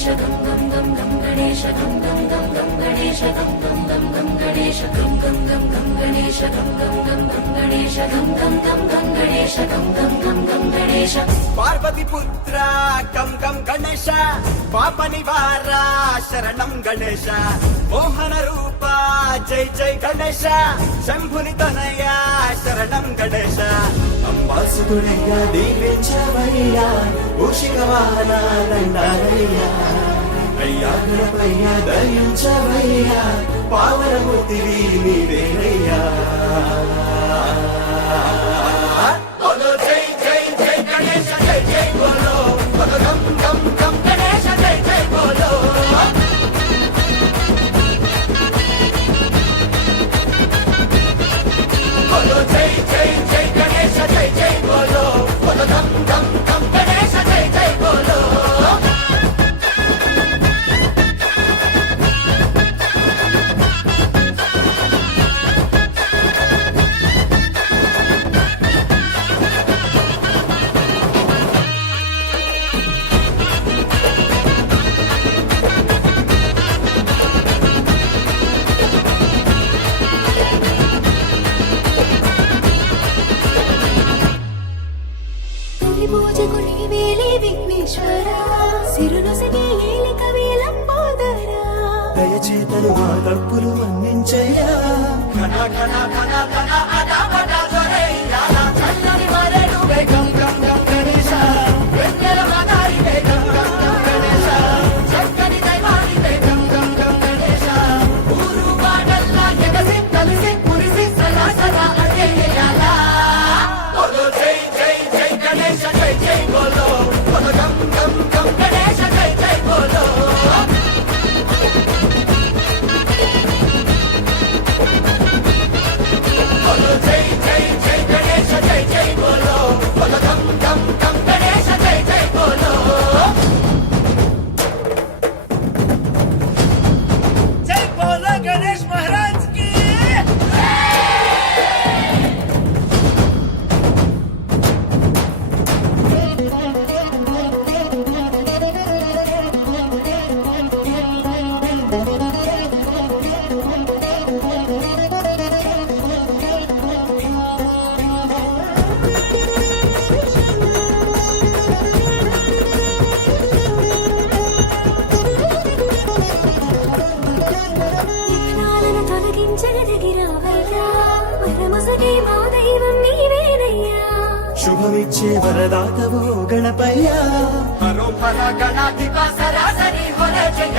गणेश गं गं गं गं गणेश गं गं गं गं गणेश गं गं गं गं गणेश गं गं गं गं गणेश गं गं गं गं गणेश गं गं गं गं गणेश गं गं गं गं गणेश पार्वती पुत्रा गं गं गणेश पाप निवारा शरणं गणेश मोहन रूपा जय जय गणेश शंभुनि तनया शरणं गणेश अंबासुदुडయ్యా దీవించవయ్యా ఉషికవాహన దండాలయ్యా అయ్యా గణపయ్యా దయించవయ్యా పావనమూర్తివి నీవేనయ్యా బోలో జై జై జై గణేశ జై జై బోలో బోలో గం గం గం గణేశ జై జై బోలో బోలో జై జై జై గణేశ జై జై బోలో బోలో గం గం గం గణేశ జై జై బోలో పూజకుని వేలి విఘ్నేశ్వర సిరునొసగి ఏలిక వేలంబోదరా దయచేతను మా తప్పులు మన్నించయ్యా ఘన ఘన ఘన ఘన అనామట దొరయ్యా చల్లని మరెడు వేగం గం గం గణేశ వెన్నెల మగారి వేగం గం గం గణేశ చక్కని దైవాని వేగం గం గం గణేశ ఊరు వాడల్లా ఎగసి కలిసి పురిసి సలా సలా అయ్యేయాలా బోలో జై జై జై గణేశ జై జై బోలో బోలో గం గం గం గణేశ జై జై బోలో బోలో జై జై జై గణేశ జై జై బోలో బోలో గం గం గం గణేశ జై జై బోలో జై బోలో గణేష్ మహారాజ్ కి విఘ్నాలను తొలగించగలిగిరావయ్యా వరమొసగే మా దైవం నీవేనయ్యా శుభమిచ్చే వరదాతవో గణపయ్యా హరో ఫల గణాధిప సరాసరి హర జయ